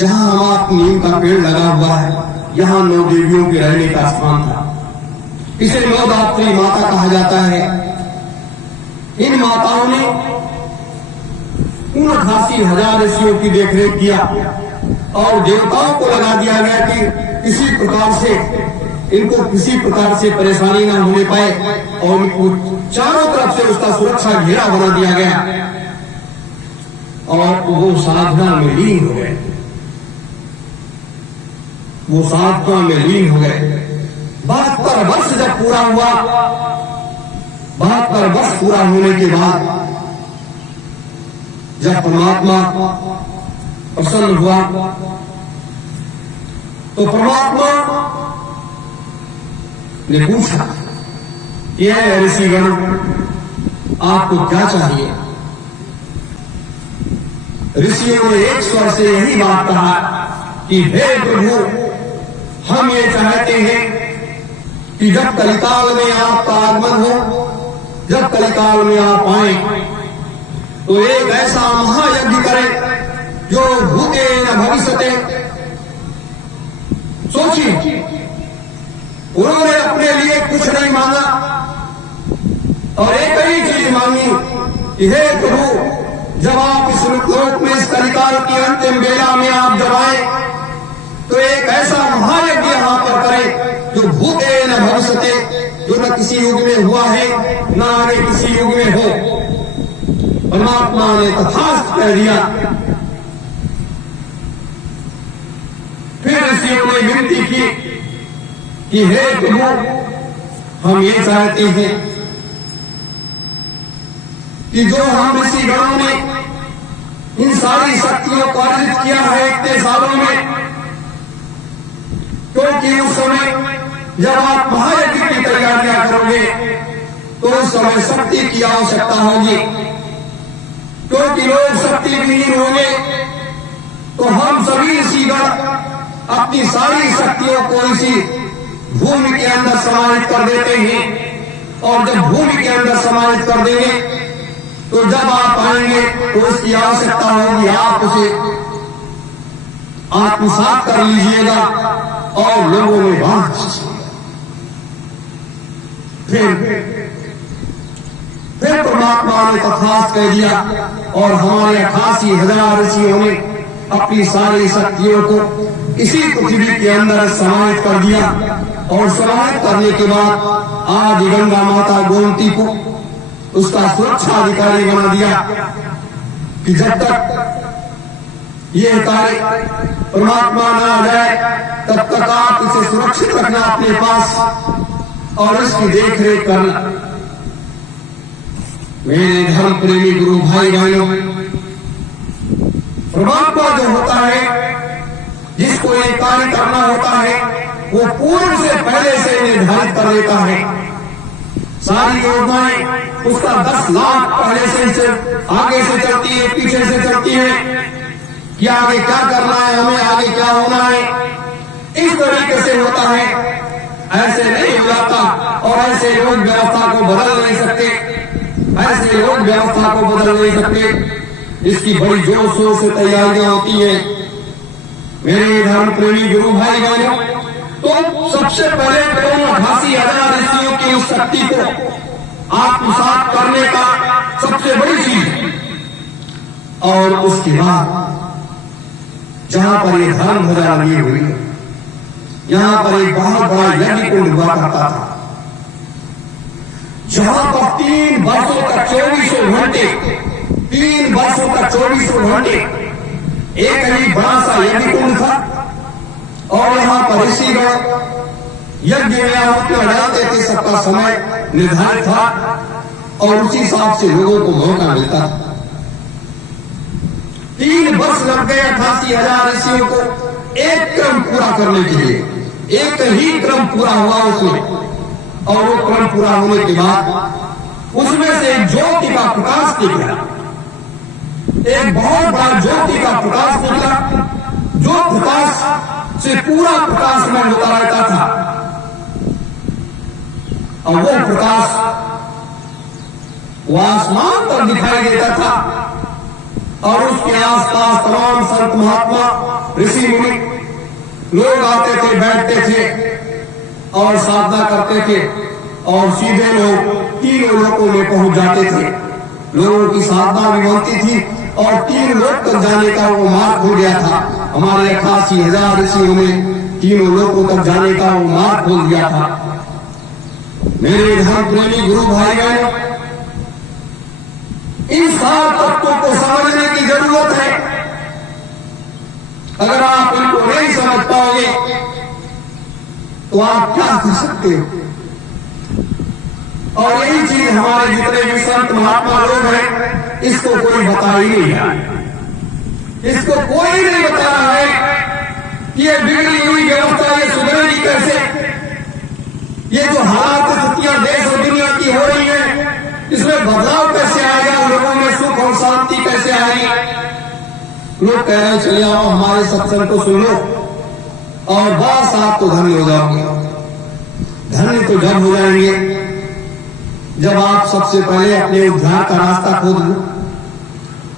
जहां हमारा नीम का पेड़ लगा हुआ है, यहाँ 9 देवियों के रहने का स्थान था। इसे 9 दात्री माता कहा जाता है। इन माताओं ने उन 88,000 ऋषियों की देखरेख किया और देवताओं को लगा दिया गया कि किसी प्रकार से इनको किसी प्रकार से परेशानी न होने पाए और इनको चारों तरफ से उसका सुरक्षा घेरा बना दिया गया और वो साधना में लीन हो गए। वो साधना में लीन हो गए। 72 वर्ष जब पूरा हुआ, 72 वर्ष पूरा होने के बाद जब परमात्मा प्रसन्न हुआ तो परमात्मा ने पूछा, यह ऋषिगण आपको क्या चाहिए? ऋषियों ने एक स्वर से यही बात कहा कि हे प्रभु, हम ये चाहते हैं कि जब कलिकाल में आपका आगमन हो, जब कलिकाल में आप आए तो एक ऐसा महायज्ञ करें जो भूते न भविष्यते। सोचिए, उन्होंने अपने लिए कुछ नहीं मांगा और एक ही चीज मांगी कि हे प्रभु, जब आप इस लोक में इस कलिकाल की अंतिम वेला में आप जब आए तो एक ऐसा महायज्ञ यहां पर करें जो भूते न भविष्यते, जो न किसी युग में हुआ है न आगे किसी युग में हो। परमात्मा ने तथास्तु कह दिया। फिर ऋषियों ने विनती की कि हे प्रभु, हम ये चाहते हैं कि जो हम ऋषि गणों ने इन सारी शक्तियों को अर्जित किया है इतने सालों में, क्योंकि उस समय जब आप महायज्ञ की तैयारियां करोगे तो उस समय शक्ति की आवश्यकता होगी, क्योंकि लोग शक्ति विहीन होंगे। तो हम सभी ऋषिगण अपनी सारी शक्तियों को इसी भूमि के अंदर समाहित कर देते हैं और जब भूमि के अंदर समाहित कर देंगे तो जब आप आएंगे तो उसकी आवश्यकता होगी, आप उसे आत्मसात कर लीजिएगा और लोगों में बांट दीजिएगा। फिर परमात्मा ने तथास्तु कह दिया और हमारे 88,000 ऋषियों ने अपनी सारी शक्तियों को इसी पृथ्वी के अंदर समाहित कर दिया और समाहित करने के बाद आज गंगा माता गोमती को उसका सुरक्षा अधिकारी बना दिया कि जब तक ये कार्य परमात्मा न आ जाए तब तक आप इसे सुरक्षित रखना अपने पास और इसकी देखरेख करना। मेरे धर्म प्रेमी गुरु भाई बहनों, परमात्मा जो होता है, जिसको ये कार्य करना होता है, वो पूर्व से पहले से निर्धारित कर देता है। सारी योजनाएं उसका 10 लाख पहले से आगे से चलती है, पीछे से चलती है कि आगे क्या करना है, हमें आगे क्या होना है। इस तरीके से होता है, ऐसे नहीं हो जाता और ऐसे लोग व्यवस्था को बदल नहीं सकते, ऐसे लोग व्यवस्था को बदल नहीं सकते। इसकी बड़ी जोर शोर से तैयारियां होती है। मेरे धर्म प्रेमी गुरु भाई बहनों, तो सबसे पहले तो 88,000 ऋषियों की उस शक्ति को आत्मसात करने का सबसे बड़ी चीज, और उसके बाद जहां पर ये धर्म ध्वजा लगी हुई है, यहां पर एक बहुत बड़ा यज्ञ कुंड हुआ करता था, जहां पर 3 वर्षों तक 24 घंटे 3 वर्षों तक 24 घंटे एक ही बड़ा सा यज्ञ कुंड था और यहाँ पर ऋषिगण यज्ञ में आहुति लगाते थे। सबका समय निर्धारित था और उसी हिसाब से लोगों को मौका मिलता था। 3 वर्ष लग गए 88,000 ऋषियों को एक क्रम पूरा करने के लिए। एक ही क्रम पूरा हुआ उसमें, और वो क्रम पूरा होने के बाद उसमें से एक ज्योति का प्रकाश निकला, एक बहुत बड़ा ज्योति का प्रकाश निकला, जो प्रकाश से पूरा प्रकाश में होता रहता था। और वो प्रकाश वो आसमान पर दिखाई देता था और उसके आसपास तमाम संत महात्मा ऋषि मुनि लोग आते थे, बैठते थे और साधना करते थे और सीधे लोग तीनों लोकों में पहुंच जाते थे। लोगों की साधना भी बनती थी और 3 लोक तक जाने का वो मार्ग खुल गया था। हमारे 88,000 ऋषियों ने तीनों लोकों तक जाने का वो मार्ग खोल दिया था। मेरे धर्म प्रेमी गुरु भाई बहनों, इन 7 तत्वों को समझने की जरूरत है। अगर आप इनको नहीं समझ पाओगे तो आप क्या कर सकते हो? और यही चीज हमारे जितने भी संत महात्मा लोग हैं, इसको कोई बता ही नहीं रहा। इसको कोई नहीं बता रहा है कि ये बिगड़ी हुई व्यवस्था ये सुधरेगी कैसे। ये जो हालात स्थितियां देश और दुनिया की हो रही है, इसमें बदलाव कैसे आएगा, लोगों में सुख और शांति कैसे आएगी। लोग कह रहे हैं चले आओ हमारे सत्संग को सुन लो और बस आप तो धन्य हो जाओगे। धन्य तो जब हो जाएंगे जब आप सबसे पहले अपने उद्धार का रास्ता खोद लो,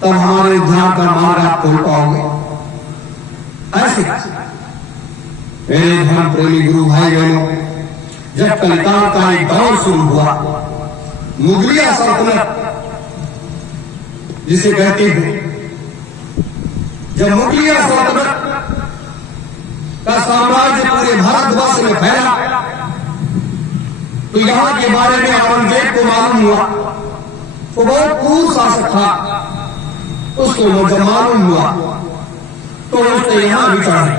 तब हमारे उद्धार का मार्ग आप खोल पाओगे। ऐसे मेरे धर्म प्रेमी गुरु भाई बहनों, जब कलिकाल का एक दौर शुरू हुआ, मुगलिया सल्तनत जिसे कहते हैं, जब मुगलिया सल्तनत का साम्राज्य पूरे भारतवर्ष में फैला तो यहां के बारे में औरंगजेब को मालूम हुआ। वो बहुत क्रूर शासक था। उसको जब मालूम हुआ तो उसने यहां भी चढ़ाया।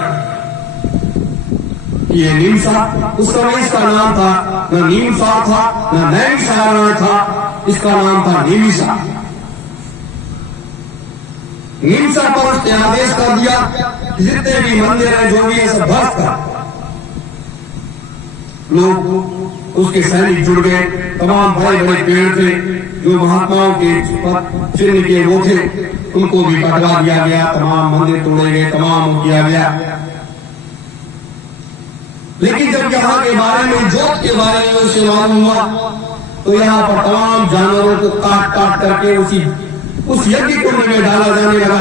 ये नीमसा, उस समय इसका नाम था न नीमसा था न नैमिषारण्य था, इसका नाम था नीमिषा। नीमसा पर उसने आदेश कर दिया जितने भी मंदिर हैं जो भी है सब ध्वस्त कर। लोग उसके सैनिक जुड़ गए। तमाम बड़े बड़े पेड़ थे जो महात्माओं के चिन्ह के वो थे, उनको भी कटवा दिया गया। तमाम मंदिर तोड़े गए, तमाम किया गया। लेकिन जब यहाँ के बारे में, जोत के बारे में उसे मालूम हुआ तो यहाँ पर तमाम जानवरों को काट काट करके उस यज्ञ कुंड में डाला जाने लगा।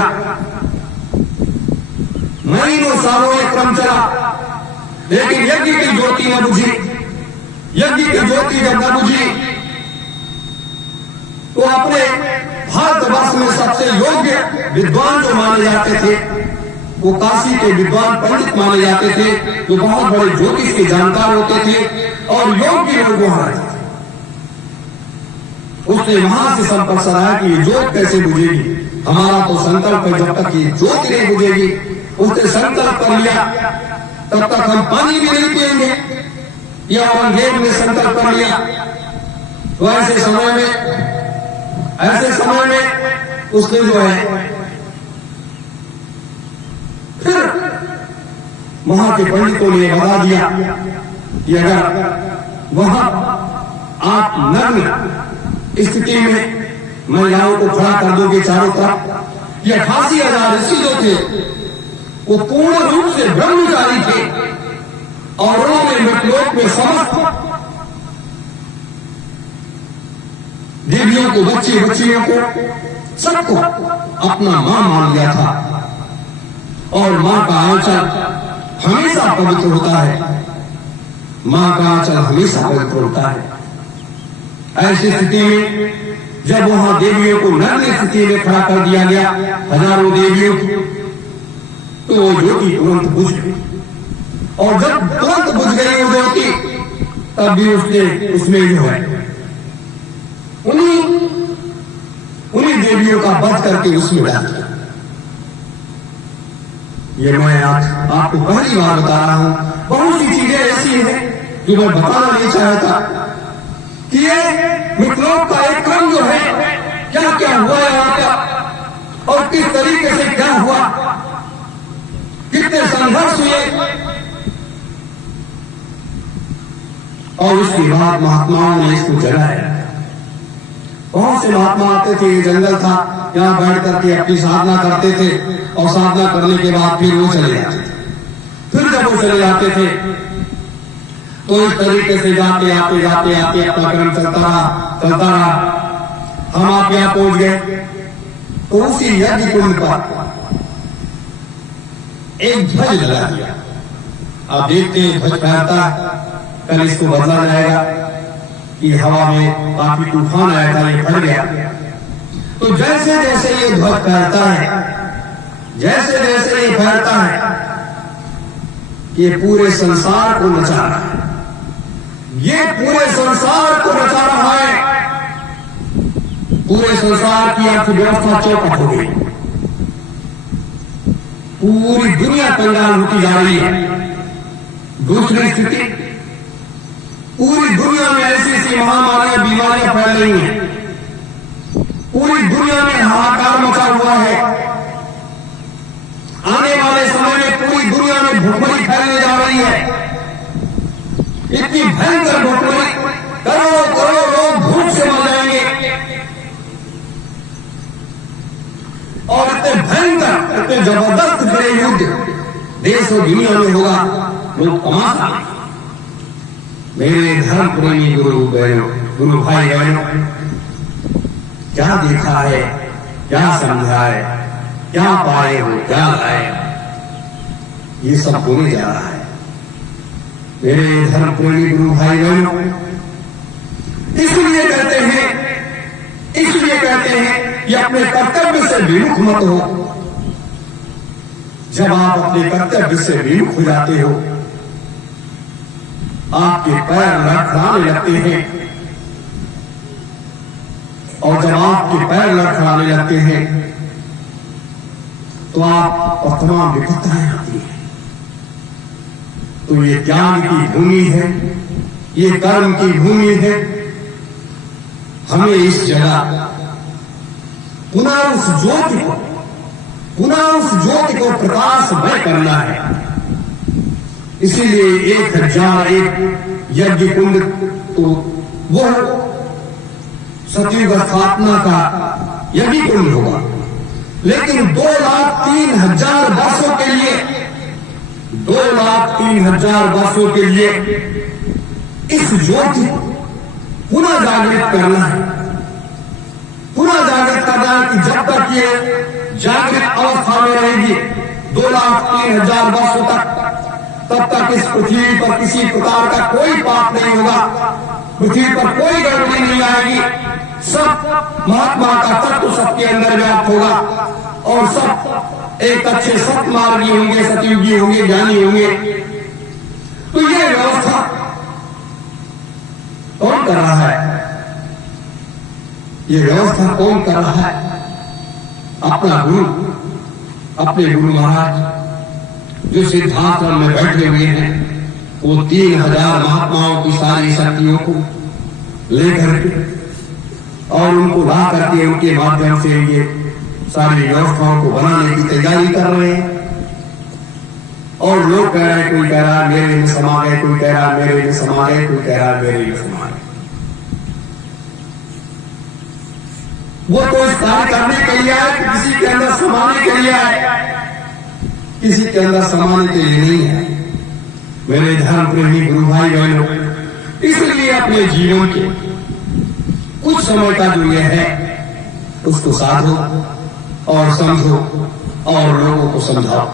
महीनों सालों ये क्रम चला, लेकिन यज्ञ की ज्योति न बुझी। यज्ञ की ज्योति जब न बुझी तो अपने भारतवर्ष में सबसे योग्य विद्वान जो माने जाते थे, वो काशी के विद्वान पंडित माने जाते थे, जो बहुत बड़े ज्योतिष के जानकार होते थे और योग्य लोग वहां रहते थे। उसने वहां से संपर्क कराया कि ये ज्योत कैसे बुझेगी। हमारा तो संकल्प है जब तक ये ज्योति नहीं बुझेगी। उसने संकल्प कर लिया तब तक हम पानी भी नहीं पिएंगे। यह औरंगजेब ने संकल्प कर लिया। तो ऐसे समय में उसने जो है फिर वहां के पंडितों ने बता दिया कि अगर वहां आप नग्न स्थिति में महिलाओं को खड़ा कर दोगे चारों तरफ, ये 88,000 ऋषि जो थे वो पूर्ण रूप से ब्रह्मचारी थे और उन्होंने मृतलोक में समस्त देवियों को, बच्चियों को, सबको अपना मां मान लिया था। और मां का आंचल हमेशा पवित्र होता है। मां का आंचल हमेशा पवित्र होता है। ऐसी स्थिति में जब वहां देवियों को नग्न स्थिति में खड़ा कर दिया गया, हजारों देवियों की, तो वो ज्योति तुरंत बुझ गई। और जब तुरंत बुझ गई वो ज्योति, तब भी उसमें जो है उन्हीं देवियों का वध करके उसमें डाल दिया। ये मैं आज आपको पहली बार बता रहा हूं। बहुत सी चीजें ऐसी हैं जो मैं बताना नहीं चाहता कि ये मृतलोक का एक क्रम जो है, क्या क्या हुआ यहाँ का और किस तरीके से क्या हुआ, कितने संघर्ष हुए। और उसके बाद महात्माओं ने इसको जगाया। बहुत से महात्मा आते थे, ये जंगल था, यहाँ बैठ करके अपनी साधना करते थे और साधना करने के बाद फिर वो चले जाते थे। फिर जब वो चले जाते थे तो इस तरीके से जाते आते अपना क्रम चलता रहा। हम आप यहाँ पहुंच गए तो उसी यज्ञ कुंड पर एक ध्वज लगा दिया। आप देखते हैं ध्वज फहरता, कल इसको बदला जाएगा कि हवा में काफी तूफान आया था, ये फट गया। तो जैसे जैसे ये ध्वज फहरता है, जैसे जैसे ये फहरता है, ये पूरे संसार को नचा रहा है, ये पूरे संसार को नचा रहा है। पूरे संसार की अर्थव्यवस्था चौपट हो गई, पूरी दुनिया कंगाल होती जा रही है। दूसरी स्थिति, पूरी दुनिया में ऐसी ऐसी महामारियां, बीमारियां फैल रही हैं, पूरी दुनिया में हाहाकार मचा हुआ है। आने वाले समय में पूरी दुनिया में भुखमरी फैलने जा रही है। इतनी भयंकर भुखमरी, करोड़ों करोड़ों लोग भूख से मर जाएंगे और इतने भयंकर, इतने जबरदस्त गृह युद्ध देश और दुनिया में होगा। लोग तमाशा, मेरे धर्म प्रेमी गुरु भाई बहनों, क्या देखा है, क्या समझा है, क्या पाए हो, क्या लाए, ये सब होने जा रहा है। मेरे धर्म प्रेमी गुरु भाई बहनों, इसलिए कहते हैं कि अपने कर्तव्य से विमुख मत हो। जब आप अपने कर्तव्य से विमुख हो जाते हो, आपके पैर लड़खड़ाने लगते हैं, और जब आपके पैर लड़खड़ाने लगते हैं तो आप और तमाम विपत्ताएं आती हैं। तो ये ज्ञान की भूमि है, ये कर्म की भूमि है। हमें इस जगह पुनः उस ज्योति को प्रकाशमय करना है। इसीलिए 1001 यज्ञ कुंड, तो वो सतयुग स्थापना का यज्ञ कुंड होगा, लेकिन 2,03,000 वर्षों के लिए, 2,03,000 वर्षों के लिए इस ज्योति पुनः जागृत करना है। पुनः जागृत करना है कि जब तक ये जागृत अवस्था में रहेगी 2,03,000 वर्षों तक, तब तक इस पृथ्वी पर किसी प्रकार का कोई पाप नहीं होगा, पृथ्वी पर कोई गड़बड़ी नहीं आएगी। सब महात्मा का तत्व सबके अंदर व्याप्त होगा और सब एक अच्छे सतमार्गी होंगे, सतयुगी होंगे, ज्ञानी होंगे। तो ये व्यवस्था कौन कर रहा है? ये व्यवस्था कौन कर रहा है? अपना गुरु, अपने गुरु महाराज जो सिद्धाश्रम में बैठे हुए हैं, वो 3,000 महात्माओं की सारी शक्तियों को लेकर के और उनको ला करके उनके माध्यम से ये सारी व्यवस्थाओं को बनाने की तैयारी कर रहे हैं। और लोग कह रहे हैं, कोई कह रहा मेरे में समा गए, कोई कह रहा मेरे में समा गए, कोई कह रहा मेरे में समा गए। वो तो इस कार्य करने के लिए आए, किसी के अंदर समाने के लिए आए, किसी के अंदर समाने के लिए नहीं है। मेरे धर्म प्रेमी गुरु भाई बहनों, इसलिए अपने जीवन के कुछ समय का जो ये है उसको साधो और समझो और लोगों को समझाओ।